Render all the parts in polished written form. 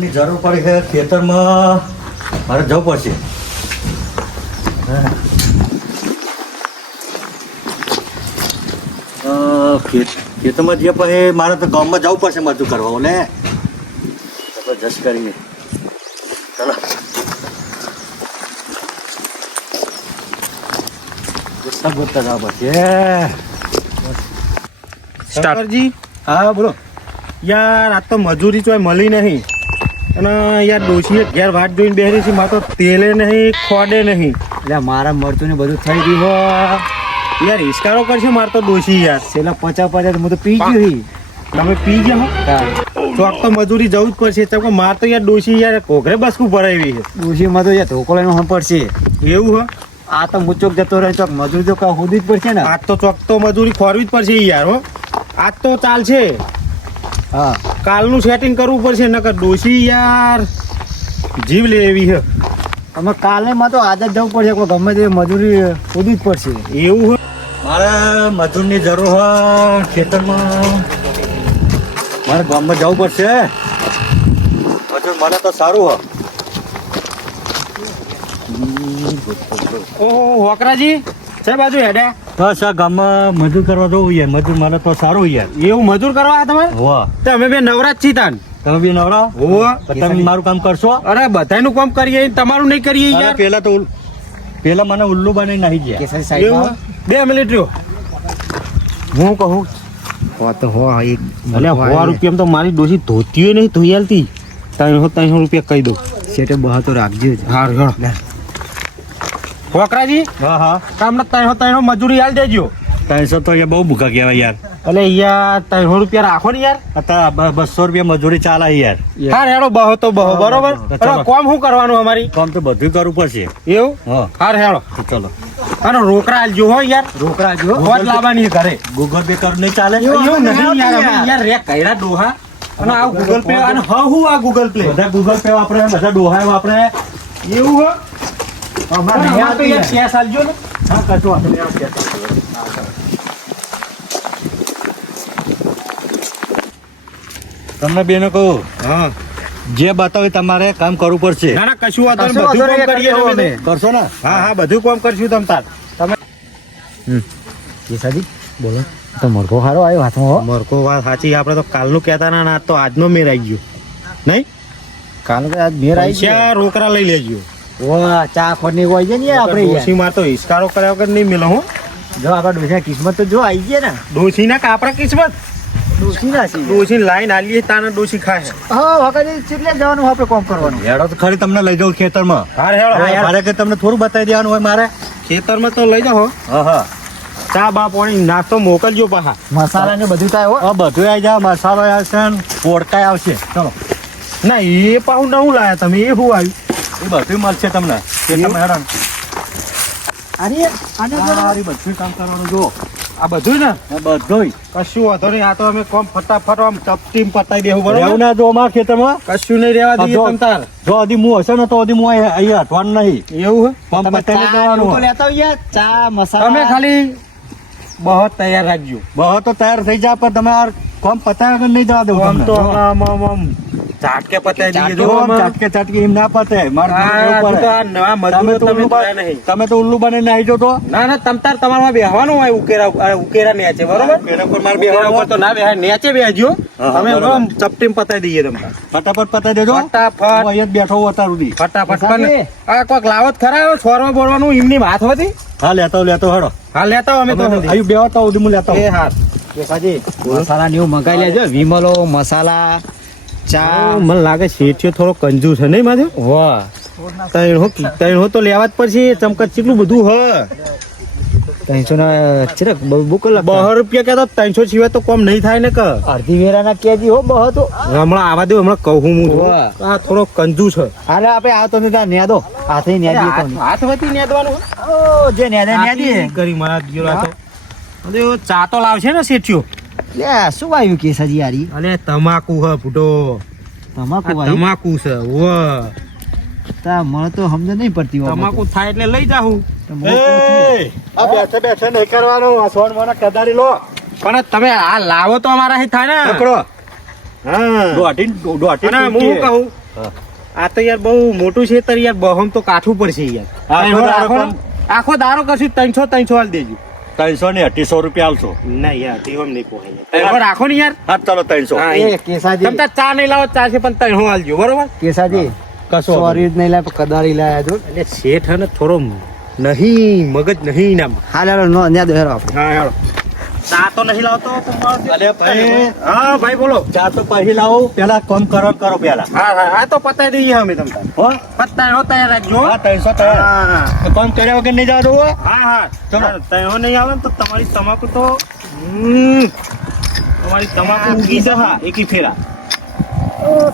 મજૂરની જરૂર પડી છે ખેતરમાં મારે જવું પડશે. ખેતરમાં જે પછી મારે તો ગામમાં જવું પડશે મજૂર કરવા ઓલે જબરજસ્ત કરીને. ચાલો ગોતતા જવા પડશે. સ્ટાર્ટજી હા બોલો. યાર આ તો મજૂરી ચોય મળી નહીં અને યાર ડોશીએ ઘેર વાટ જોઈને બેસી છે. મારે તો તેલે નહીં ખોડે નહીં. એટલે મારા મળતું ને બધું થઈ ગયું હોય. યાર હિસકારો કરશે મારે તો ડોશી યાર. છેલ્લા 50 હું તો પી ગયું. તમે પી ગયા હો ચોક તો મજૂરી જવું જ પડશે. કેમ કે મારે તો યાર ડોશી યાર ઘોઘરે બસકું ભરાવી છે. ડોશીમાં તો યાર ધોકો લઈને હું પડશે. એવું હો આ તો મુચોક જતો રહે ચોક મજૂરી તો કા હોદી જ પડશે ને. આજ તો ચોક તો મજૂરી ખોરવી જ પડશે યાર હો. આજ તો ચાલશે. હા કાલનું સેટિંગ કરવું પડશે નકર ડોશી યાર જીવ લે એવી છે. અમે કાલે માં તો આજે જ જવું પડશે. કોઈ ગમે તે મજૂરી હોદી જ પડશે. એવું હો મારે મજૂરની જરૂર હોય ખેતરમાં મારે ગામમાં જવું પડશે. મજૂર મને તો સારું હોય. ઓહો હોકરાજી છે બાજુ હેડે બસ આ ગામમાં મજૂર કરવા જવું યાર. મજૂર મને તો સારું યાર. એવું મજૂર કરવા આવ્યા તમારે વાહ તો અમે બે નવરાજ છીએ તાન. તમે બી નવરા હોવા તમે મારું કામ કરશો. અરે બધાનું કામ કરીએ તમારું નહીં કરીએ અરે યાર. પેલા મને ઉલ્લુ બની નાખી ગયા. કેસરી સાઈડ એવું 2 મિનિટ રહ્યો હું કહું હો તો હો એક અલ્યા 100 રૂપિયા તો મારી ડોશી ધોતીઓ નહીં ધોઈ આલતી. 300 રૂપિયા કહી દઉં. સેટે બહાતો રાખજો જ. હાર હોકરાજી હા હા તમને 300 મજૂરી આલ દેજો. 300 તો યાર બહુ મૂકા કહેવાય યાર. અલે યાર 300 રૂપિયા રાખો ને યાર. અત્યારે 200 રૂપિયા મજૂરી ચાલે યાર. હાર હેડો બહો તો બહો બરોબર. ચાલો. અરે કોમ શું કરવાનું અમારી કામ તો બધું કરવું પડશે. એવું હા હાર હેડો ચલો અને રોકડા આલજો હો યાર. રોકડા જો હોજ લાવવાની ઘરે ગૂગલ પે કર નહીં ચાલે. એવું નહીં યાર અમે યાર રે કૈરા ડોહા અને આ ગૂગલ પે અને હું આ ગૂગલ પે બધા ગૂગલ પે વાપરે બધા ડોહાય વાપરે. એવું હો અમારે પણ અમારે તો યાર શેસ આલજો ને. હા કશું વાંધો નહીં. આ કહેતા. તમને બેનો કહું હા જે બતાવે તમારે કામ કરવું પડશે. ના ના કશું વાંધો નહીં. કશું બધું વાંધો કામ નહીં, કરીએ કરીએ અમે. કરશો ને. હા હા બધું કામ કરશું તમ તાર. તમે કેસાજી બોલો તો મરઘો સારો આવ્યો હાથમાં હો. મરકો વાત સાચી. આપણે તો કાલનું કહેતા ના આજ તો આજનો મેર આવી ગયો નહીં. કાલ કે આજ મેર આવી પૈસા રોકડા લઈ લેજો. વાહ ચા ખોટની હોય છે ને આપણે ડોશી માં તો હિસકારો કર્યા વગર નહીં મિલો હું. જો આપણા ડોસા કિસ્મત તો જો આવી ગયા ને. ડોશી ના કાપડા કિસ્મત ડોસી ના છે. ડોશી લાઈન આલીએ તાને ડોશી ખાય. હા વખતે કેટલે જવાનું આપણે કોમ કરવાનું. હેડો તો ખરી તમને લઈ જાઉં ખેતરમાં. હાર હેડો મારે કે તમને થોડું બતાવી દેવાનું હોય મારે. ખેતરમાં તો લઈ જાઓ. હા હા ચા બા પાણી નાસ્તો મોકલજો પાછા. મસાલા ને બધું થાય હો. આ બધું આવી જાય. મસાલો આવશે ને પોડકાય આવશે. ચલો ના એ પાઉં નવું લાયા તમે. એ શું આવ્યું એ બધું મળશે તમને ખેતરમાં. હેડો અરે આને જો આ બધું કામ કરવાનું જુઓ. આ બધું ને આ બધું કશું વાંધો નહીં. આ તો અમે કોમ ફટાફટ આમ ચપટીમ પતાવી દેવું રહેવું બરોબર. ના જો અમારા ખેતરમાં. કશું નહીં રહેવા દઈએ જો. તમ તાર. જો હજી હું હશે ને તો હજી હું અહીંયા હટવાનું નહીં. એવું કામ તમે પતાવીને ચા જવાનું એવું તો હોય. લેતા આવીએ. ચા હે મસાલા તમે ખાલી બહુ તૈયાર રાખજો. બહુ તો તૈયાર થઈ જાય પણ તમે આ કામ પતાવ્યા વગર નહીં જવા દેવું આમ તમને. તો આમ ઝાટકે પતાવી દઈએ જો જો આમ ચાટકે એમ ના પતે. મારે આ જોવું તો પડે. આ નવા તમે મજૂરો તો તમે ઉલ્લુ જોયા નહીં. તમે તો ઉલ્લુ બને નાહી જો તો. ના ના તમ તાર તમારમાં બેહવાનું હોય ઉકેરા નેચે બરોબર. પેલા પર મારે ઉકેરા બેહવાનું ઉપર તો ના બેહાય નેચે બેહજો. હા, તમે બરોબર. આમ ચપટીમ પતાવી દઈએ તમને ફટાફટ પતાવી દેજો. ફટાફટ. હું અહીંયા જ બેઠો હોઉં અત્યાર સુધી. ફટાફટ પતાવી. પણ આ કોઈક લાવત ખરા છોરવા બોરવાનું એમની હાથ હતી. હા લેતો હેડો. હા લેતા આવો અમે તો આયુ બેહતા સુધી હું લેતો એ હાથ કેસાજી મસાલા ને એવું મંગાવી લેજો. વિમલો મસાલા ચા મને લાગે શેઠિયો થોડો કંજૂસ છે નહીં માધુ. વાહ 300 તો લેવા જ પડશે. ચમકત કેટલું બધું હ 300 ના ચિરક બહુ કલાક 200 રૂપિયા કહેતો 300 સિવાય તો કોમ નહીં થાય ને કે. અડધી વેરાના કેજી હો બહુ તો. હમણાં આવા દે હમણાં કહું હું વાહ. આ થોડો કંજૂસ છે. હાલે આપણે આવતો ને ત્યાં ન્યાદો હાથે ન્યાદી તો હાથ વતી નેદવાનું ઓ જે ન્યાદે ન્યાદી કરી મારા જીરો તો અરે ચા તો લાવશે ને શેઠિયો. લે શું આવ્યું કેસાજી યારી અલે તમાકુ હ ફૂટો. તમાકુ આ આવ્યું તમાકુ છે વ તા મને તો સમજ નહીં પડતી હોય. તમાકુ થાય એટલે લઈ જાઉં. આ બેઠે બેઠે નહીં કરવાનું. આ સોન મને કદારી લો. પણ તમે આ લાવો તો અમારા અહીં થાય ને. પકડો. હા દોઢી અને હું શું કહું હા. આ તો યાર બહુ મોટું છે તો યાર બહમ તો કાઠું પડશે યાર આખો દાડો આખો દારો કશું 300 હાલ દેજો 300 ને 800 રૂપિયા આલશો. ના યાર તેમ નહીં પોહાય યાર. 300 રાખો ને યાર. હા ચાલો 300. હા, એ કેસાજી તમ તાર ચા નહીં લાવો ચાલશે પણ 300 હાલજો બરોબર. કેસાજી કશો સોરી જ નહીં લાય કદારી લાયા જો એટલે શેઠ હે ને થોડો નહીં મગજ નહીં નામ. હાલ હાલો નો ન્યા દેરો આપણે હા હેડો. ચા તો નહીં લાવતો તો મારો અલે ભાઈ હા ભાઈ બોલો. ચા તો પછી લાવો પેલા કામ કરો પેલા. હા તો પતાઈ દઈએ અમે તમ તાર. હો પતાઈ હો તૈયાર રાખજો. હા 300 તૈયાર. હા કામ કર્યા વગર નહીં જવાનું હો. હા ચલો. તૈયાર નહીં આવે ને તો તમારી તમાકુ તો તમારી તમાકુ ઉગી જશે એકી ફેરા.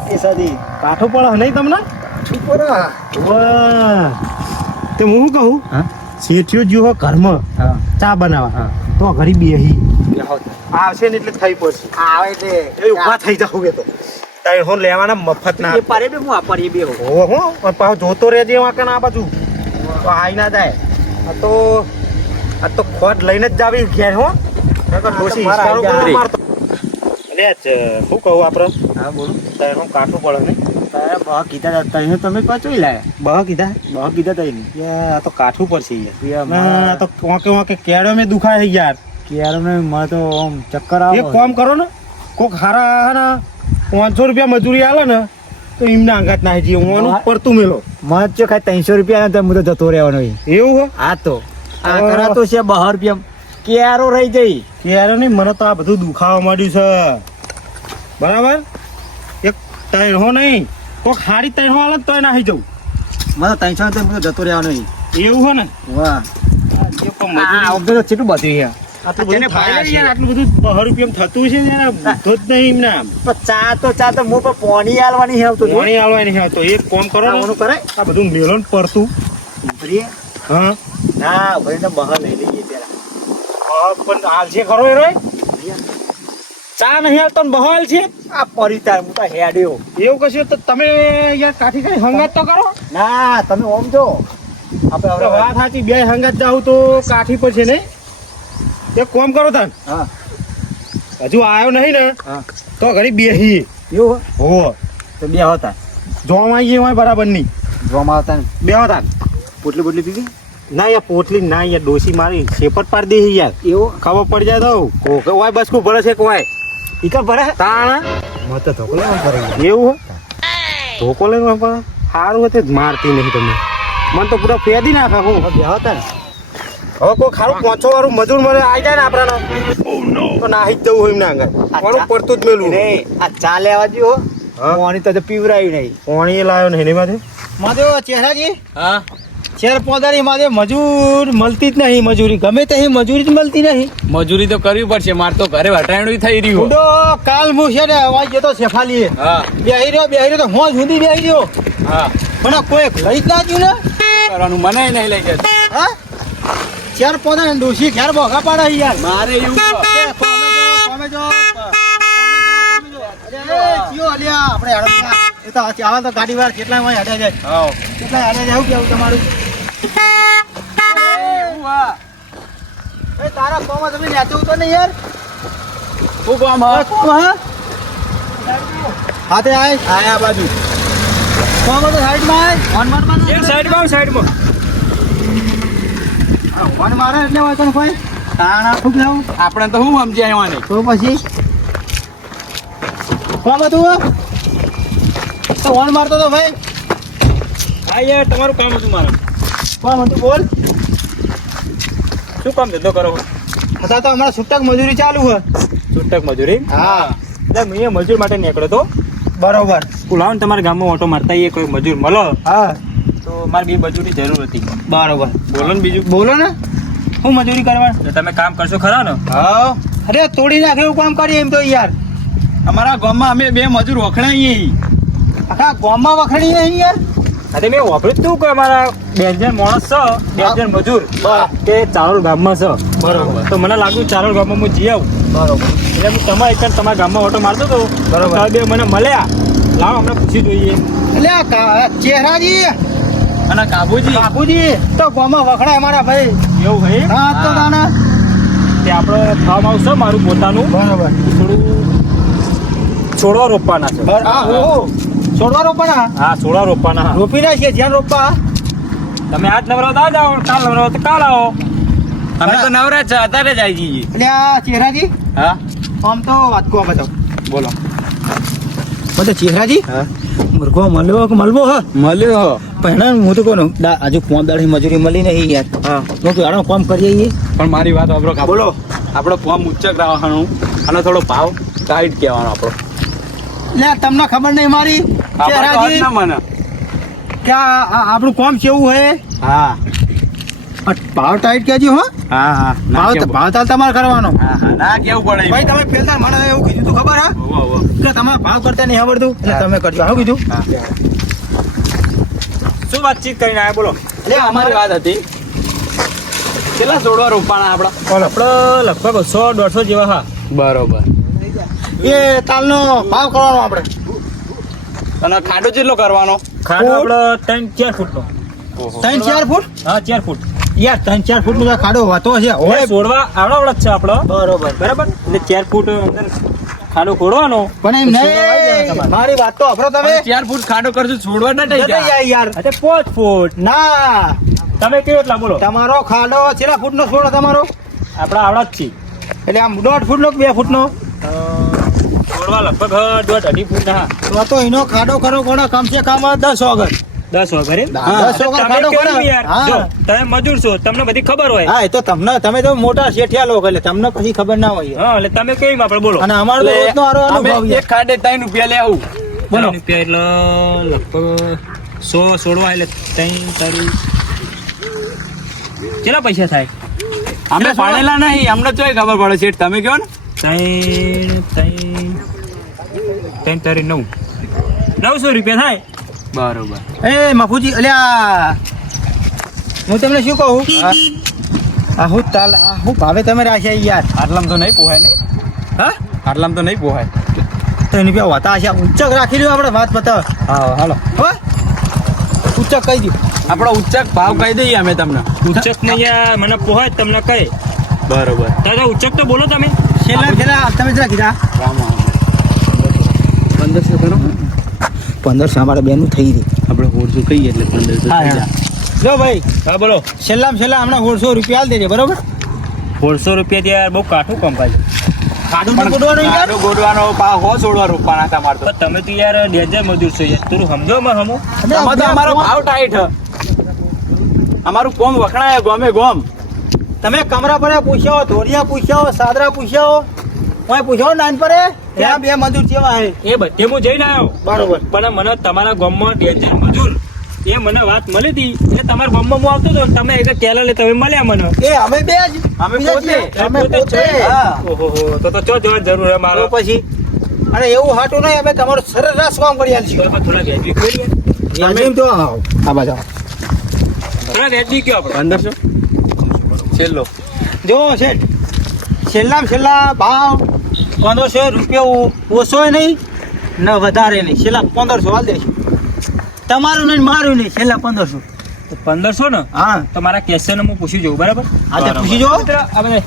કેસાજી કાઠું પડે નહીં તમને. છુપરા વાહ તે હું શું કહું હા શેઠિયો જો હો ઘરમાં હા ચા બનાવવા હા. તો ઘરી બેહી બેહો આવશે ને એટલે થઈ પડશે આવે એટલે એ ઉભા થઈ જાવ કે તો તાઈ હું લેવાના મફત ના એ પારે બે હું આ પારે બે હો હો હો પણ પાછો જોતો રહેજે વાંકે ના બાજુ તો આઈ ના જાય આ તો ખોટ લઈને જ જાવી ઘેર હો નકર ડોશી મારા ઈશારો આઈ કરો જાય. મારતો શું કહું આપણે હા બોલો તાઈ હું કાઠું પડે ને તારે બહા કીધા હતા તને તમે પાછું લાયા બહ કીધા બહા કીધા તા એને યાર આ તો કાઠું પડશે યાર યાર, ના, આ તો વાંકે કેળો મેં દુખાય છે યાર ક્યારે મને તો આમ ચક્કર એક આવે કામ કરો ને કોક હારા હે ને 500 રૂપિયા મજૂરી આલે ને તો એમના અંગાત નાખી જઈએ હું પડતું મેલો મને જો ખાલી 300 રૂપિયા ને હું તો જતો રહેવાનો છે. એવું હો હા તો આ કરા તો છે 12 રૂપિયા ક્યારો રહી જઈ ક્યારે નહીં મને તો આ બધું દુખાવા માંડ્યું છે બરાબર એક તૈણ હો નહીં કોક હારી તૈણ હો આલે ને તોય નાખી જવું મને તો 300 ને હું તો જતો રહેવાનો છે. એવું હો ને વાહ જે પણ આ મજૂરી અમને તો કેટલું બધું છે આટલું બધું જેને થાય ભાયા ને છે. યાર આટલું બધું 12 રૂપિયામાં થતું છે ને યાર બુદ્ધો જ નહીં એમને આમ પણ ચા તો હું પણ પોણી આલવાની છે આવતો પાણી આલવાય નહીં આવતો એક કામ કરો ને કરે આ બધું મેલન પડતું હા ના ભાઈ તો બહાર લઈ લઈએ પેલા પણ હાલ છે ખરો એ રોય ચા નહીં આવતો ને બહાલ છે આ પરિતાર હું તો હેડ્યો એવું કશું તો તમે યાર કાઠી કાઢી હંગાત તો કરો ના તમે ઓમ જો આપણે આપણે વાત સાચી બે હંગાત જાવ તો કાઠી પર છે ને એક કામ કરો તાન હા હજુ આવ્યો નહીં ને હા તો ઘડી બેહી એવું હો તો બે હતા જોવા આવી હોય બરાબર નહીં જોવામાં આવતા ને બે હતા પોટલી પોટલી પીવી ના યાર પોટલી ના યાર ડોસી મારી શેપટ પાડી દે યાર એવું ખબર પડી જાય તો કોઈ બસ કો ભરે છે કોઈ ઈકર ભરે તાણા મત તો ધોકો લેવાનું ભરે એવું હો ધોકો લઈને પણ સારું હોય તે મારતી નહીં તમે મને તો પૂરા ફેદી નાખા હું બે હતા ને હવે કોઈ ખારું 500 વાળું મજૂર મળે આવી જાય ને આપણાને તો નાહી જ જવું હોય એમને આગળ મારું પડતું જ મેલું રે આ ચા લેવા દ્યો હા? પાણી તો પીવરાયું નહીં પાણી લાવ્યો ને એનીમાંથી માધવ ચહેરાજી હા શેર પોદારી માધવ મજૂર મળતી જ નહીં મજૂરી ગમે તે મજૂરી જ મળતી નહીં મજૂરી તો કરવી પડશે માર તો ઘરે વટાણું થઈ રહ્યું ઉડો કાલ હું છે ને અવાજ જતો શેફાલીએ હા બેહી રહ્યો તો હોજ સુધી બેહી રહ્યો હા પણ કોઈ લઈ જ ના જ્યું ને કરવાનું મને નહીં લઈ જતું હા ચાર પોદા ડોસી ઘેર બોગા પાડે યાર મારે એવું કહો. કોમે જો અરે જીઓ અલ્યા આપણે હડપિયા એ તો ચાલે તો ગાડી વાર કેટલા માં હડે જાય હાઉ. કેટલા હડે જાય કેવું તમારું એ તારા કોમાં તમે નેચો તો નહીં યાર શું કામ હા? કોમ હા હાથે આય આયા બાજુ કોમ તો સાઈડમાં આય ઓન એક સાઈડમાં સાઈડમાં ફોન મારે એટલે હોય કોણ ભાઈ તાણા શું કેવું આપણે તો શું સમજી આવ્યા નહીં તો પછી કોમ હતું તો ફોન મારતો તો ભાઈ હા યાર તમારું કામ હતું મારું કોમ હતું બોલ શું કામ ધંધો કરો હતા તો હમણાં છૂટક મજૂરી ચાલુ હે છૂટક મજૂરી હા એટલે મેં મજૂર માટે નીકળ્યો તો બરોબર બોલાવો ને તમારા ગામમાં ઓટો મારતા આવીએ કોઈ મજૂર મળો હા તો મારે બે મજૂરની જરૂર હતી બરોબર બોલો ને બીજું બોલો ને શું મજૂરી કરવાની તો તમે કામ કરશો ખરા ને હા અરે તોડી નાખે એવું કામ કરીએ એમ તો યાર અમારા ગામમાં અમે બે મજૂર વખણાઈએ આખા ગામમાં વખણી નહીં યાર અરે મેં વાપર્યું તું કે અમારા 2 માણસ છે 2 મજૂર કે ચારોલ ગામમાં છે બરોબર. તો મને લાગ્યું ચારોલ ગામમાં હું જી આવું બરોબર એટલે હું તમારા ગામમાં ઓટો મારતો હતો બરોબર. તો બે મને મળ્યા લાવો હમણાં પૂછી જોઈએ એટલે આ ચહેરાજી અને કાબુજી બાપુજી તો ગામમાં વખણાય અમારા ભાઈ એવું ભાઈ હા તો તાના તે આપણે ફાર્મ હાઉસ છે મારું પોતાનું બરોબર થોડું છોડવા રોપવાના છે હા હો છોડવા રોપવાના હા છોડવા રોપવાના. રોપી નાખીએ જ્યાં રોપવા. તમે આજ નવરા તો આજ આવો, કાલ નવરા તો કાલ આવો. અમે તો નવરા જ છે, અત્યારે જ આવી જઈએ. એટલે આ ચહેરાજી હા આમ તો વાત કહો બધો બોલો. બધો ચહેરાજી હા મુર્ગો મળ્યો કે મળવો હા મળ્યો. પણ હું તો કોનો હજુ 5 દાડી મજૂરી મળી નહીં યાર. હા હું તો આનો કામ કરીએ છીએ. પણ મારી વાત સાંભળો કાકા. બોલો. આપણો ફોર્મ ઉચ્ચક રાખવાનું અને થોડો ભાવ ટાઈટ કહેવાનો આપણો. લે તમને ખબર નહીં મારી ચહેરાજી મને કે આપણું કામ કેવું હે. હા ભાવ ટાઈટ કેજો હો. હા હા ભાવ તાલ તમારે કરવાનો. હા હા ના કેવું પડે ભાઈ તમે પેલા મને એવું કીધું તું ખબર હા હોવો, હોવો. કે તમે ભાવ કરતા નહીં આવડતું એટલે હા. તમે કરજો આવું કીધું. હા. શું વાતચીત કરીને આયા બોલો? એટલે અમારી વાત હતી કેટલા છોડવા રોપવાના આપડા? આપણે લગભગ 100-150 જેવા હા. બરોબર. એ તાલનો ભાવ કરવાનો આપણે. અને ખાડો કેટલો કરવાનો? ખાડો ફૂટ? આપણે 3-4 ફૂટનો. 3-4 ફૂટ હા 4 ફૂટ. યાર 3-4 ફૂટ નો ખાડો હોતો છે હવે હોય. છોડવા આવડો જ છે આપણો. બરોબર બરાબર એટલે 4 ફૂટ અંદર ખાડો ખોડવાનો. પણ એમ તો છોડવા આવી જાય નહીં તમારે. મારી વાત તો અભરો તમે 4 ફૂટ ખાડો કરજો છોડવા ના થઈ જતા જાય. જાય યાર. એટલે 5 ફૂટ. ના તમે કેવો એટલા બોલો? તમારો ખાડો કેટલા ફૂટ નો છોડો તમારો આપડા આવડા જ છે. એટલે આમ 1.5 ફૂટ નો કે 2 ફૂટ નો છોડવા લગભગ 1.5-2.5 ફૂટ ના. તો એનો ખાડો કરો કોનો કમ સે કમ 10 વગર 10 વગર એમ? હા, 10 વગર તમે ખાડો કેવું કરો. યાર? હા. જો, તમે મજૂર છો તમને બધી ખબર હોય. હા એ તો તમે તો મોટા શેઠિયા લોકો એટલે તમને પછી ખબર ના હોય હા એટલે તમે કેવી આપણે બોલો? અને અમારો તો રોજનો આરો અમે અનુભવ છે. એક ખાડે 3 રૂપિયા લે આવું. બોલો. 3 રૂપિયા એટલે લગભગ 100 છોડવા એટલે 3 તારી કેટલા પૈસા થાય? અમે પાડેલા નહીં અમને ચોય ખબર પડે છે તમે કહો ને. 3 તારી 9 900 રૂપિયા થાય. બરોબર. એ મફુજી અલ્યા હું તમને શું કહું હું ભાવે તમે રાખ્યા યાર. આટલામાં તો નહીં પોહાય ને. હા આટલામાં તો નહીં પોહાય. તો એની બે હોતા છે ઉચ્ચક રાખી લ્યો આપણે વાત બતાવ. હા હાલો. હો ઉચ્ચક કહી દઉં. આપણો ઉચ્ચક ભાવ કહી દઈએ અમે તમને. ઉચ્ચક ને યાર મને પોહાય તમને કહે. બરોબર. દાદા ઉચ્ચક તો બોલો તમે. છેલ્લા તમે જરા કીધા 1500 કરો. 1500 અમારે બેનું થઈ ગઈ. આપણે 400 કહીએ એટલે 1500 થઈ જાય. જો ભાઈ હા બોલો. છેલ્લામાં છેલ્લા હમણાં 100 રૂપિયા આલ દેજે બરોબર. 400 રૂપિયા યાર બહુ કાઠું કામ પાછું. કાઢું તો ગોડવાનું યાર. ખાડો ગોડવાનો ભાવ હો છોડવા રોપવાના તમારે તો. પણ તમે તો યાર ડેન્જર મજૂર છો યાર. થોડું સમજો માં હમો. આમાં તો અમારો ભાવ ટાઈટ હ. અમારું કોમ વખણાય ગોમે ગોમ. તમે કમરા પર પૂછ્યો ધોરિયા પૂછ્યો સાદરા પૂછ્યો કોઈ પૂછ્યો નાન પરે ત્યાં બે મજૂર કેવા હે એ બધે હું જઈને આવ્યો. બરોબર. પણ મને તમારા ગામમાં ડેન્જર મજૂર એ મને વાત મળી હતી એટલે તમારા ગામમાં હું આવતો હતો તમે એક ટેલર લે તમે મળ્યા મને. એ અમે બે જ અમે બીજા પોતે. છીએ. અમે પોતે હા. ઓહો તો ચો જવા જરૂર હે મારો. તો પછી અને એવું હાટું નહીં અમે તમારું સરેરાશ કામ કરી આલશું. તો થોડા વેચી કરીએ. એમ તો આ બાજુ આવો. થોડા વેચી કયો આપણે. 1500 છેલ્લો. જો શેઠ છેલ્લામાં છેલ્લા ભાવ 1500 રૂપિયા ઓછો નહીં ને વધારે નહીં છેલ્લા 1500 હાલ દેશું તમારું નહીં મારું નહીં છેલ્લા 1500. તો 1500 ને હા તો મારા કેશિયરને હું પૂછી જોઉં બરાબર. હા તો પૂછી જો. આપણે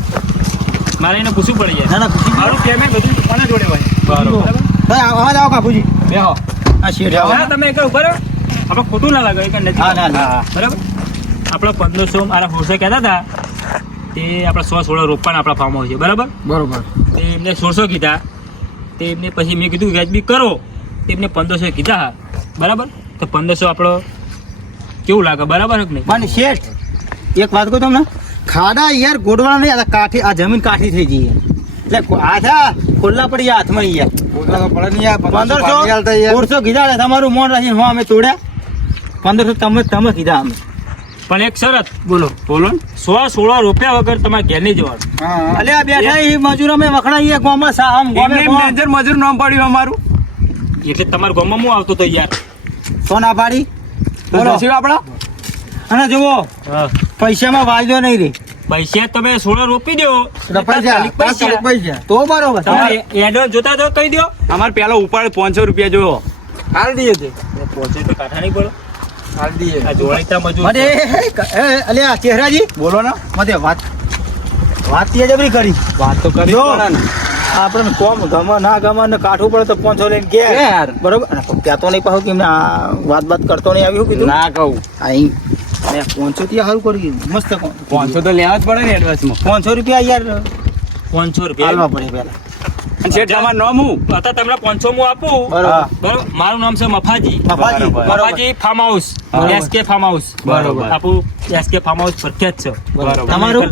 મારે એને પૂછવું પડી જાય. ના ના પૂછી જો. મારું પેમેન્ટ બધું કોના જોડે હોય. બરોબર. ભાઈ આવા જાઓ કાપુજી બેહો. આ શેઠ આવો. હા, તમે એક ઉપર આપણે ખોટું ના લાગે એક નથી. હા, ના, ના. બરાબર આપણે 1500 મારા હોશે કહેતા હતા તે આપણે 100 રોપવાના આપણા ફાર્મ હોય છે બરાબર. બરોબર. તે એમને 1600 કીધા તે એમને પછી મેં કીધું વ્યાજબી કરો તે એમને 1500 કીધા બરાબર. તો 1500 આપણો કેવું લાગે બરાબર કે નહીં? મને શેઠ એક વાત કહું તમને ખાડા યાર ગોડવાના નહીં આ કાઠી આ જમીન કાઠી થઈ ગઈ એટલે આથા ખુલ્લા પડી ગયા હાથમાં યાર 1500 કીધા હતા તમારું મોન રાખીને હું અમે તોડ્યા 1500 તમે કીધા અમે પણ એક શરત બોલો બોલો. 100-16 રૂપિયા વગર તમારે ઘેર નહીં જવાનું. અલે આ બેઠા ઈ મજૂર અમે વખણાઈએ ગામમાં આમ ગામે એમને ડેન્જર મજૂર નામ પડ્યું અમારું. એટલે તમારા ગામમાં હું આવતો તો યાર. સોના પાડી તો બોલો. નસીબ આપણા. અને જુઓ પૈસામાં વાંધો નહીં રે પૈસા તમે 16 રોપી દો પૈસા તો બરોબર તમારે એડવાન્સ જોતા તો કહી દો. અમારે પેલો ઉપાડ 500 રૂપિયા જોયો. હાલ દઈએ છે પહોંચે તો કાઠા નહીં પડો. હાલ દઈએ આ જોડાઈતા મજૂર અરે અલે આ ચહેરાજી બોલો ને. મતે વાત તે જબરી કરી વાત તો કરી જો. પડે ને. આપણે કોમ ગમે ના ગમે ને કાઠું પડે તો 500 લઈને કે ગયા યાર બરોબર અને ત્યાં તો નહીં પાછું કે મેં આ વાત કરતો નહીં આવ્યું કીધું ના કહું અહીં 500 થી સારું કરી મસ્ત 500 તો લેવા જ પડે ને એડવાન્સમાં 500 રૂપિયા યાર 500 રૂપિયા હાલવા પડે પહેલા અને શેઠ તમારું નામ હું અત્યારે તમને 500 હું આપું બરોબર બરોબર મારું નામ છે મફાજી મફાજી બરોબર. મફાજી ફાર્મ હાઉસ બરોબર. એસકે ફાર્મ હાઉસ બરોબર. આપણું એસકે ફાર્મ હાઉસ પ્રખ્યાત છે બરોબર. તમારું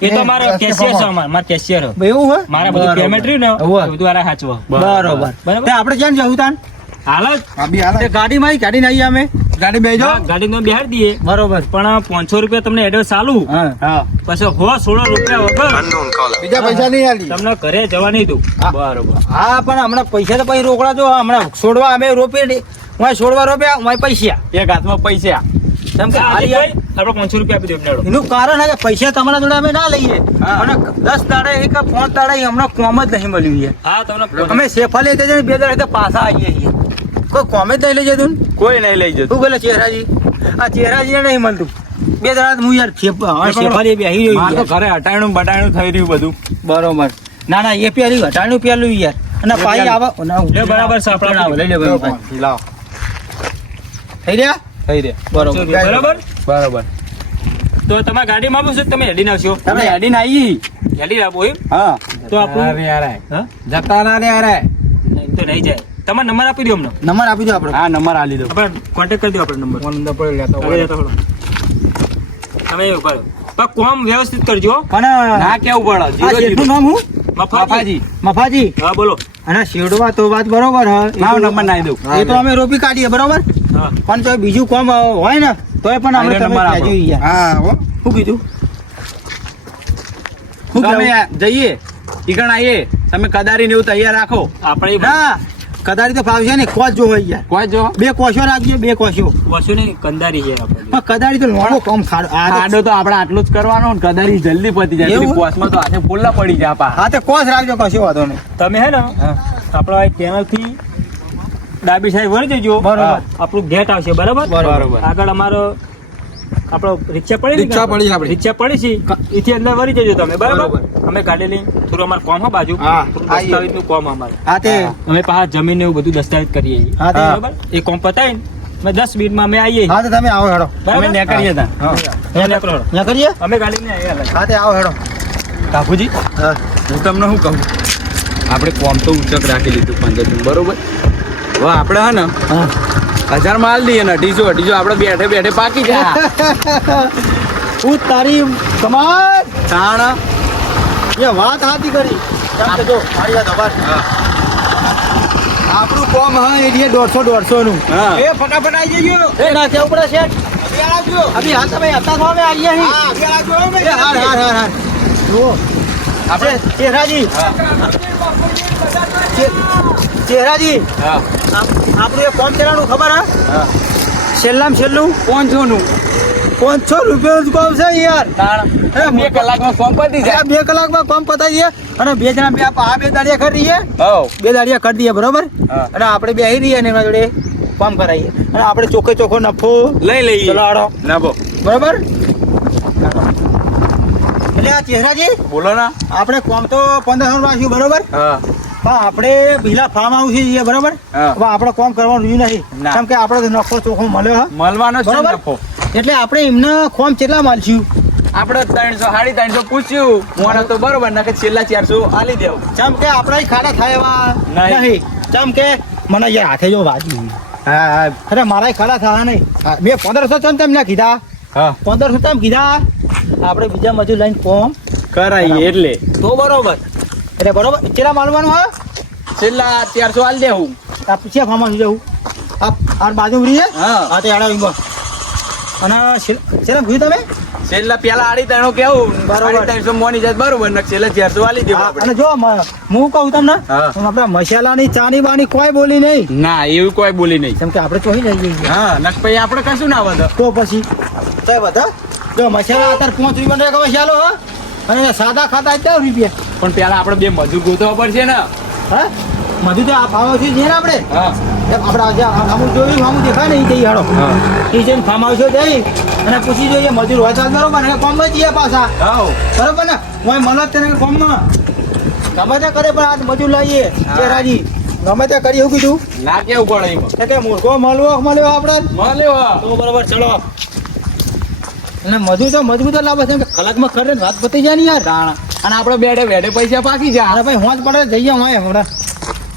એ તો મારો SK કેશિયર છે farm મારા કેશિયર એવું હોય મારા બધું બરોબર. પેમેન્ટ રહ્યું ને હોવે. એ બધું આરા સાચવો બરોબર બરાબર. તે આપણે ક્યાં જવું તાન હાલ જ તે ગાડીમાં આવીએ અમે ગાડી બેજો હા, ગાડીમાં બેહાડી દઈએ બરોબર પણ 500 રૂપિયા તમને એડવાન્સ આલું હા હા પછી 16 રૂપિયા વગર બીજા પૈસા નહીં આલી તમને ઘરે જવા નહીં દઉં હા. બરોબર હા પણ હમણાં પૈસા તો પછી રોકડા જો હમણાં છોડવા અમે રોપી છોડવા રોપ્યા હું પૈસા એક હાથમાં પૈસા કેમ કે આજે હાલી ભાઈ આપણે 500 રૂપિયા આપી દઉં એમને. એનું કારણ છે કે પૈસા તમારા જોડે અમે ના લઈએ હા. અને 10 દાડે એક 5 દાડે હમણાં કોમ જ નહીં મળ્યું છે હા તમને અમે સેફા લેતે જઈને 2 દાડે પાછા આવીએ છીએ કોઈ કોમે જ નહીં લઈ જતું ને? કોઈ નહીં લઈ જતું શું બોલે ચહેરાજી આ ચહેરાજી નહીં મળતું 2 દાડા હું યાર સેફા લઈ બેસી રહ્યો મારે તો યાર. ઘરે હટાણું બટાણું થઈ રહ્યું બધું બરોબર ના ના એ પેલું હટાણું પેલું યાર અને પાઈ આવા લે બરાબર છે આપણા લઈ લે બરાબર લાવો થઈ રહ્યા થઈ રે 500 રૂપિયા, બરાબર બરોબર તો તમારા ગાડીમાં આવું છું તમે હેડીને આવશો તમે હેડીને આવી હેડી આપો એમ હા તો આપણું અરે હા જતા ના રે અરે એમ તો નહીં જાય તમારો નંબર આપી દો અમને નંબર આપી દો આપણે હા નંબર આલી દો આપણે કોન્ટેક્ટ કરી દો આપણો નંબર ફોન નંબર પડે લેતો હવે જતો ખરો. તમે એવું કરો પણ કોમ વ્યવસ્થિત કરજો પણ ના કેવું પડે આ શેઠનું નામ હું મફાજી મફાજી હા બોલો અને શેડવા તો વાત બરોબર હ ના નંબર નાઈ દઉં એ તો અમે રોપી કાઢીએ બરોબર હા પણ તો બીજું કામ હોય ને તોય પણ અમે આનો તમે નંબર આપો. કહેજો યાર. હા હો શું કીધું શું તમે કહેવું? જઈએ ઈકણ આવીએ તમે કદારી ને એવું તૈયાર રાખો આપણે ના કદારી તો ફાવશે ને કોચ જો હોય યાર કોઈ જો 2 કોશો રાખજો 2 કોશો વસ્તુ નહીં કંદારી છે આપણે પણ કદારી તો લોબો કમ ખાડો આડો તો આપણે આટલું જ કરવાનો ને કદારી જલ્દી પતી જાય એવું? પેલી કોસમાં તો હાથે ફોલ્લા પડી જાય પા હા તે કોસ રાખજો કશો વાંધો નહીં તમે હે ને હા. આપણા ચેનલ થી ડાબી સાઈડ વળી જજો બરોબર. આપણું ગેટ આવશે બરાબર બરોબર. આગળ અમારો આપણો રિક્ષા પડી ને રિક્ષા પડી આપણી. રિક્ષા પડી છે એથી અંદર વળી જજો તમે બરાબર બરોબર. અમે ગાડી લઈને થોડું અમારું કામ હો બાજુ હા, થોડું આવીએ. દસ્તાવેજનું કામ અમારે હા તે અમે પાછા જમીન ને એવું બધું દસ્તાવેજ કરીએ છીએ. હા, તે- બરાબર એ કામ પતાવીને અમે 10 મિનિટમાં અમે આવીએ હા તે તમે આવો હેડો બરાબર? અમે ત્યાં કરીએ તા અહીંયા નીકળો. ત્યાં કરીએ અમે ગાડી લઈને આવ્યા હા તે આવો હેડો કાકુજી હા હું તમને શું કહું આપણે કોમ તો ઉચક રાખી લીધું 15 બરોબર હવે આપણે હે ને હા 1000 માલ દઈએ ને 250 આપણે બેઠે બેઠે પાકી જાય હું તારી કમાલ તાણ એ વાત હાથી કરી કેમ કે જો મારી વાત અભાર આપણું કોમ હા એ 150 નું હા. એ ફટાફટ આવી જજો એ ના કેવું પડે શેઠ અભી હાલ તમે હતા તો અમે આવીએ અહીં એ હાર હાર હાર હાર જુઓ આપણે ચેહરાજી ચેહરાજી હા આપણું એ કોમ ચલાવવાનું ખબર હા છેલ્લામાં છેલ્લું 500 નું 500 રૂપિયાનું જ કોમ છે યાર તાણ એ 2 કલાકમાં કોમ પતી જાય 2 કલાકમાં કોમ પતાવીએ અને 2 જણા બે દાડિયા કરી દઈએ હવ 2 દાડિયા કરી દઈએ બરોબર હા. અને આપણે બેસી રહીએ ને એના જોડે કામ કરાવીએ અને આપણે ચોખ્ખે ચોખ્ખો નફો લઈ લઈએ ચલો આડો નાખો બરોબર એટલે આ ચહેરાજી બોલો ના આપણે કોમ તો 1500 રાખ્યું બરોબર હા પણ આપણે ભીલા ફાર્મ હાઉસ છે બરોબર હા. હવે આપણે કોમ કરવાનું રહ્યું નહીં ના. કેમ કે આપણે તો નફો ચોખ્ખો મળ્યો હા મળવાનો છે બરોબર. નફો એટલે આપણે એમને કોમ કેટલા માલશું આપણે 300 350 પૂછ્યું મોને તો બરોબર નકે છેલ્લા 400 આલી દેવ જેમ કે આપણે ખાડા થાય એવા નહીં. નહીં જેમ કે મને યાર હાથે જો વાજી હા હા અરે મારા ખાડા થયા નહીં મેં 1500 ચમ તેમ ના કીધા હા 1500 તેમ કીધા આપણે બીજા મજૂર લઈને કોમ કરાઈએ એટલે તો બરોબર એટલે બરોબર કેટલા માલવાનું હા છેલ્લા 400 આલી દેવું આ પૂછ્યા ફાર્મ જવું આ બાજુ ઉભરી છે હા. હા તે આડા વિંગો અને શેરા ભૂયું તમે છેલ્લા પેલા 350 કેવું બરોબર. 350 મોની જાત બરોબર ને છેલ્લા 400 આલી દેવું અને આપણે જો હું કહું તમને હા. આપણે મસાલાની ચાની બાની કોઈ બોલી નહીં ના એવું કોઈ બોલી નહીં કેમ કે આપણે ચોહી લઈ જઈએ હા નક પછી આપણે કશું ના વધે તો પછી તો બધા જો મસાલા અત્યારે 5 રૂપિયા નો મસાલો હા અને સાદા ખાતા 4 રૂપિયા પણ પેલા આપણે બે મજૂર ગોતવા પડશે ને હા મધુ તો આ ફાર્મ હાઉસ છે ને આપણે હા આપણે આજે અમુક જોયું અમુક દેખાય ને એ જઈ હાડો હા એ જઈને ફાર્મ હાઉસ જઈ અને પૂછી જોઈએ મજૂર હોય તો બરોબર ને કોમમાં જઈએ પાછા હા બરોબર ને હું મને તેને કોમમાં ગમે તે કરે પણ આજ મજૂર લાવીએ ચહેરાજી ગમે તે કરી એવું કીધું ના કેવું પડે એમાં એટલે કે મૂર્ખો મળ્યો આપણે મળ્યો તો બરોબર ચલો અને મજૂર તો મજબૂત જ લાવે છે કે કલાકમાં કરે ને વાત પતી જાય ને યાર તાણા અને આપણે બેડે બેડે પૈસા પાકી જાય અરે ભાઈ હોજ પડે જઈએ અમે હમણાં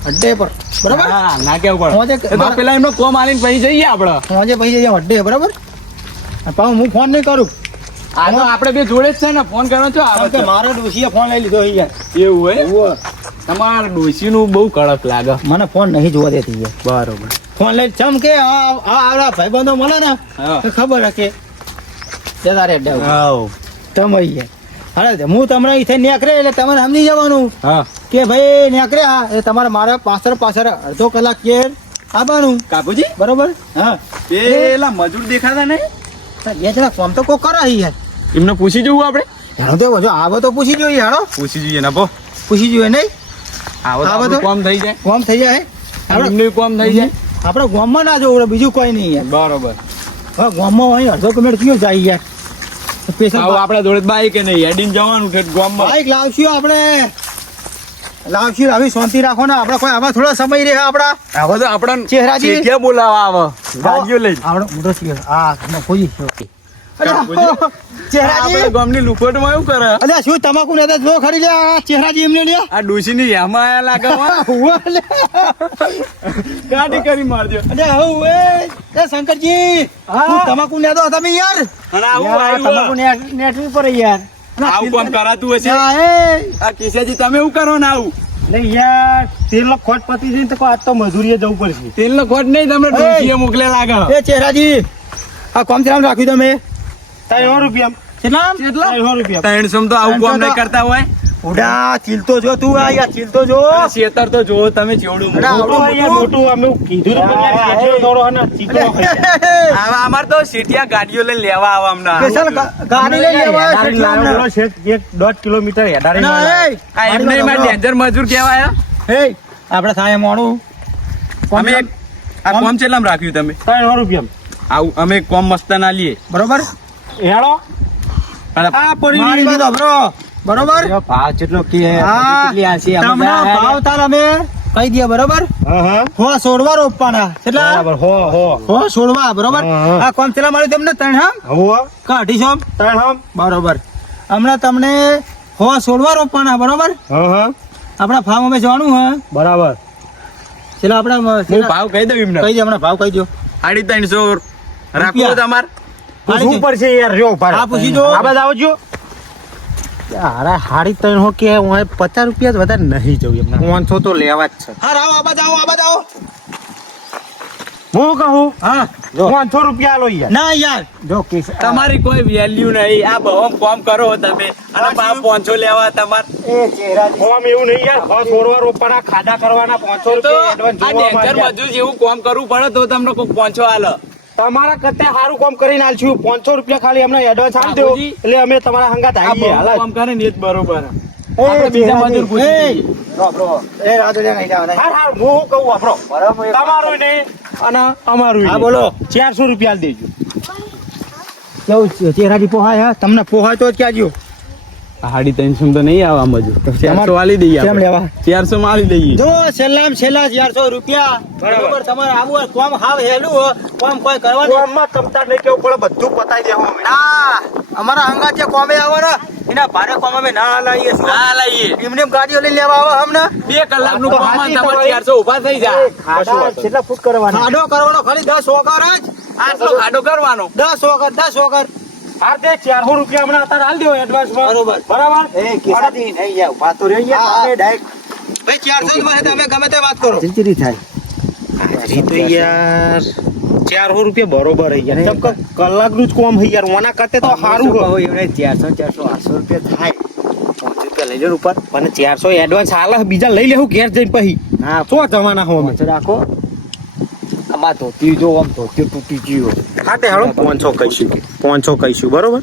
અડ્ડે પર બરાબર હા ના કેવું હોજે પડે એ તો પેલા એમનો કોમ આલીને પછી જઈએ આપણે હોજે પછી જઈએ અડ્ડે બરાબર પાછું હું ફોન નહીં કરું આ તો આપણે બે જોડે જ છે ને ફોન કરવાનો છો આવે કારણ કે છે. મારે ડોશીએ ફોન લઈ લીધો યાર એવું હોય તમારા ડોશીનું બહુ કડક લાગે મને ફોન નહીં જોવા દેતી યાર બરોબર ફોન લઈ ચમ કે આવડા ભાઈબંધો મળે ને હા. તો ખબર હે કે જતા રે અડ્ડે હાઉ તમે અરે હું તમને અહીંથી નીકળે એટલે તમારે સમજી જવાનું હા કે ભાઈ નીકળ્યા એ તમારે મારે પાછળ અડધો કલાક કે આવવાનું કાપુજી બરોબર હા પેલા મજૂર દેખાતા નહીં બે જણા ફોન તો કોઈ કરે યાર એમને પૂછી જવું આપણે હેડો તો બધું આવો તો પૂછી જોઈએ હેડો પૂછી જોઈએ ને ભો પૂછી જોઈએ નહીં આવો આવો તો તો? કોમ થઈ જાય ફોન થઈ જાય આપણે એમનું કોમ થઈ જાય આપણે ગામમાં ના જોવું બીજું કોઈ નહીં યાર બરોબર હા ગામમાં અહીં અડધો કિલોમીટર કયો જાય યાર સ્પેશિયલ આવો આપણે જોડે બાઈક નહીં હેડીને જવાનું છે ગામમાં બાઈક લાવશું આપણે લાવશું આવી શાંતિ રાખો ને આપણે કોઈ આવા થોડો સમય રહે આપણા આવો તો આપણને ચહેરાજી. ક્યાં બોલાવા આવે ગાડીઓ લઈ આપણો મોટો છીએ હા ફોજી આપણે ચહેરાજી ગામની લુકોટમાં એવું કરે અલ્યા શું તમાકુ ને જો ખરી લે આ ચહેરાજી એમને લે આ ડોશીની યામાં આયા લાગે ગાડી કરી મારજો અલ્યા હું એ શંકરજી હું તમાકુ ને દો તમે યાર અને આવું યાર, તમાકુ આવ્યું નેટવી પર યાર આવું કોમ કરાતું હશે યા, એ આ કિસાજી તમે એવું કરો ને આવું નહીં યાર તેલનો ખોટ પતી છે ને તો આજ તો મજૂરીએ જવું પડશે તેલનો ખોટ નહીં તમે ડોશીએ મોકલે લાગે એ ચહેરાજી આ કોમ ચલામ રાખ્યું તમે 300 રૂપિયા કેટલા કેટલા? 300 રૂપિયા 300 તો આવું કોમ નહીં કરતા હોય ઉડા ચીલતો જો તું આ યાર ચીલતો જો આ શેતર તો જોવો તમે ચેવડું અરે, મોટું. મોટું અમે કીધું તો પણ યાર, ખેંચેલો દોડો અને ચીકણો ખાઈ જાય. આવા અમાર તો સીટિયા ગાડીઓ લઈને લેવા આવા અમને સ્પેશિયલ ગાડી લઈ લેવા આવ્યો છે લાવ્યો એટલે બોલો છે, 1.5 કિલોમીટર હેડારી ના, લાવ્યો. એ, આ એમને એમાં ડેન્જર મજૂર કહેવાય એ, આપણે થાય મોડું અમે આ કોમ ચેટલામાં રાખ્યું તમે 300 રૂપિયા આવું અમે કોમ મસ્ત ના લઈએ બરોબર હેડો અને આ પડી મારી વાત સાંભળો. બરોબર ભાવ કેટલો કે હા, કેટલી આસી તમને ભાવ તાલ અમે કહી દઈએ બરોબર હા હો છોડવા રોપવાના કેટલા બરાબર હો હો છોડવા બરોબર હા. આ કોમ ચલા માર્યું તમને ત્રણ હા હો કાઢીશો ત્રણ બરોબર હમણાં તમને હો છોડવા રોપવાના બરોબર હા આપણા ફાર્મ અમે જવાનું હા બરાબર છેલ્લા આપણા હું ભાવ કહી દઉં એમને કહી દે હમણાં ભાવ કહી દો 350 રાખો તમાર શું પડશે યાર જો ભાઈ હા, પૂછી જો. આ બાજુ આવજો અરે હાડી 300 કે હું 50 રૂપિયા જ વધારે નહીં જવું એમને 500 તો લેવા જ છે હા આવો આબાદ આવો હું કહું હા જો 500 રૂપિયા લો યાર ના યાર જો કે તમારી કોઈ વેલ્યુ નહીં આ બહુ કોમ કરો તમે અને ભાવ 500 લેવા તમાર એ ચહેરાજી ફોર્મ એવું નહીં યાર ફોર્મ છોડવા રોપવાના ખાડા કરવાના 500 તો રૂપિયા એડવાન્સ આ ડેન્જર જોવા મજૂર જેવું કોમ કરવું પડે તો તમને કોઈ 500 આલે તમારા કરતા સારું કામ કરીને આલશું 500 રૂપિયા ખાલી અમને એડવાન્સ આપી દો બાપુજી. એટલે અમે તમારા હંગાત આ આવીએ બહુ હાલ કોમ કરે ને એ જ બરોબર એ આપણે બીજા મજૂર પૂછી ચહેરાજી, લઈએ. Row, row. એ રાધે નહીં જવાના. હાર હાર હું શું કહું આપણો બરાબર એક- તમારું નહીં અને અમારું હા, નહીં. બોલો. 400 રૂપિયા આલી દેજો કેવું છે ચહેરાજી પોહાય હા તમને પોહાય તો જ ક્યાં હાડી 300 તો નહીં આવા મજૂર 400 આલી દઈએ કેમ આપણે. લેવા 400 માં આલી દઈએ જો છેલ્લામાં છેલ્લા 400 રૂપિયા બરાબર તમારે આવું હોય કોમ હાવ હેલું હોય કોમ કોઈ કરવાનું ગામમાં તમતાર નહીં કેવું પડે બધું પતાઈ દેવું અમે ના અમારા અંગાત જે કોમે આવે ને એના ભારે કોમ અમે ના લાવીએ શું ના લઈએ એમને ગાડીઓ લઈને લેવા આવે અમને 2 કલાકનું તો કામ હાચી તમારે તમારી. 400 ઊભા થઈ જાય ખાડા કેટલા ફૂટ કરવાના ખાડો કરવાનો ખાલી 10 વગર જ આટલો ખાડો કરવાનો 10 વગર હાર દે 400 રૂપિયા હમણાં અત્યારે આલી દો એડવાન્સમાં બરોબર. બરાબર એ કિસાજી નહીં જાવ પાતો રહી ગયા ડાયરેક્ટ ભાઈ 400 માં તમે ગમે તે વાત કરો ચીચરી થાય હારી તો યાર 400 રૂપિયા બરોબર હે યાર ચમ કે કલાકનું જ કોમ હે યાર ઓના કરતે તો સારું હે એમને 400 800 રૂપિયા થાય 500 રૂપિયા લઈ લો ઉપર પણ 400 એડવાન્સ હાલે બીજા લઈ લેવું ઘેર જઈને પછી ના શું જવાના હો અમે રાખો આમાં ધોતી જો આમ ધોતી તૂટી ગયું હા તે હાલો 500 કહીશું બરોબર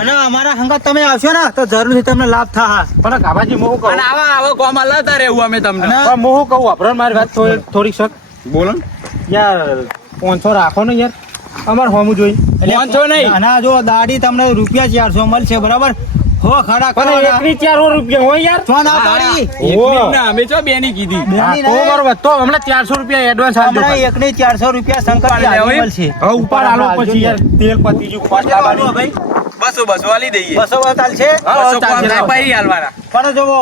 અને અમારા હંગાત તમે આવશો ને તો જરૂરથી તમને લાભ થા પણ ગાભાજી મોહ કહું અને આવા કોમ લાવતા રહેવું અમે તમને અને પણ મોહ કહું આપણને મારી વાત થોડીક શક બોલો ને. યાર 500 રાખો ને યાર અમાર હોમું જોઈ 500 નહીં. ના જો દાડી તમને રૂપિયા 400 મળશે બરાબર હો ખડા કરો પણ એકની 400 રૂપિયા હોય યાર. છો ના પાડી એકની ને અમે ચો બેની કીધી હા, તો બરોબર. તો હમણાં 400 રૂપિયા એડવાન્સ આપજો. હમણાં એકની 400 રૂપિયા શંકરજી લેવાય? મળશે હવે ઉપાડ આલો પછી યાર તેલ પતી ગયું. કેટલા વાળો ભાઈ 200 આલી દઈએ 200 ચાલશે 200 ચાલશે. કોમ ભાઈ હાલવાના પણ જુઓ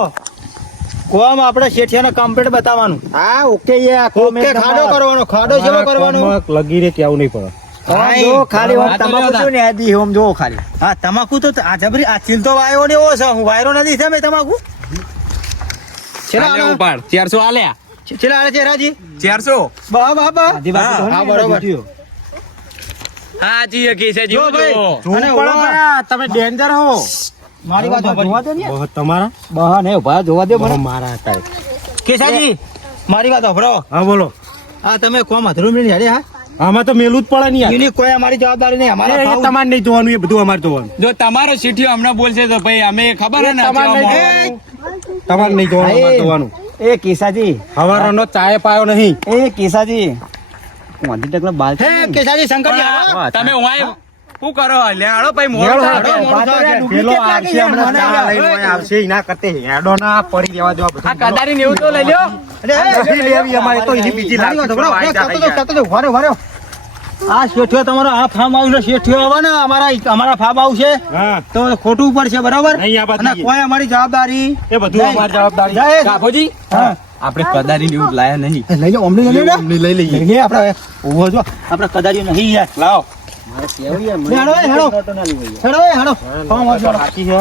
કોમ આપણે શેઠિયાને કમ્પ્લીટ બતાવવાનું હા ઓકે યાર. ઓકે ખાડો કરવાનો ખાડો જેવો કરવાનો લગી રે કેવું નહીં પડે. હા, જો ખાલી ઓમ તમાકુ શું ને આદી ઓમ જો ખાલી હા તમાકુ તો આ જબરી આ ચીલ તો વાયો ને એવો છે હું વાયરો નથી છે મેં તમાકુ આલે ઉપાડ 400 આલ્યા છેલ્લા આલે છે રાજી 400 બા બા બા હા બરોબર હા જી કે છે જો ભાઈ જોવું અને પડે ઓવા- પણ તમે ડેન્જર હો. મારી વાત જોવા દે ને બહુ તમારા બહા ને ઉભા જોવા દે બહુ મને મારા હતા. કેસાજી મારી વાત સાંભળો હા બોલો. આ તમે કોમ અધરું મિનિટ હેડે હા આમાં તો મેલું જ પડે ને યાર. એની કોઈ અમારી જવાબદારી નહીં અમારા એ ભાવ તમારે નહીં જોવાનું, એ બધું અમારે જોવાનું. જો તમારો સીઠીઓ હમણાં બોલશે તો ભાઈ અમે ખબર હે ને તમારે કેવા નહીં માણસ. તમારે નહીં જોવાનું, અમારે જોવાનું. એ કેસાજી હવારનો ચાય પાયો નહીં. એ કેસાજી વાંધી ટકલા બાલ હે કેસાજી શંકરજી આવો. તમે વાય શું કરો લે હાલો ભાઈ મોડું હેડો, થાય. હેડો. મોડું થાય. પેલો ડુપ્લિકેટ આવશે લાગે હમણાં યાર, ચા મને લઈને યાર. ઓય આવશે, એના કરતે હેડો ના પડી દેવા દેવા બધું. આ કદારી ને એવું તો લઈ લ્યો નથી લેવી અમારે તો એની બીજી મારી વાત લાગશે. સાંભળો. કાતો તો, વારે, વારે. આ શેઠિયો તમારો આ ફાર્મ હાઉસ નો શેઠિયો આવે ને અમારા ફાર્મ હાઉસ છે હા તો ખોટું પડશે બરાબર નહીં આ બાજુ અને કોઈ અમારી જવાબદારી એ બધું અમારી જવાબદારી. જય. કાકોજી હા. આપણે કદારી ને એવું લાયા નહીં લઈ જાઓ અમને લઈ લે અમને લઈ લઈએ લઈએ આપણે ઉભો જો આપણે કદારિયો નહીં યાર લાવો હેડો હેડો હેડો ફાર્મ હાઉસ વાળો. સાચી છે.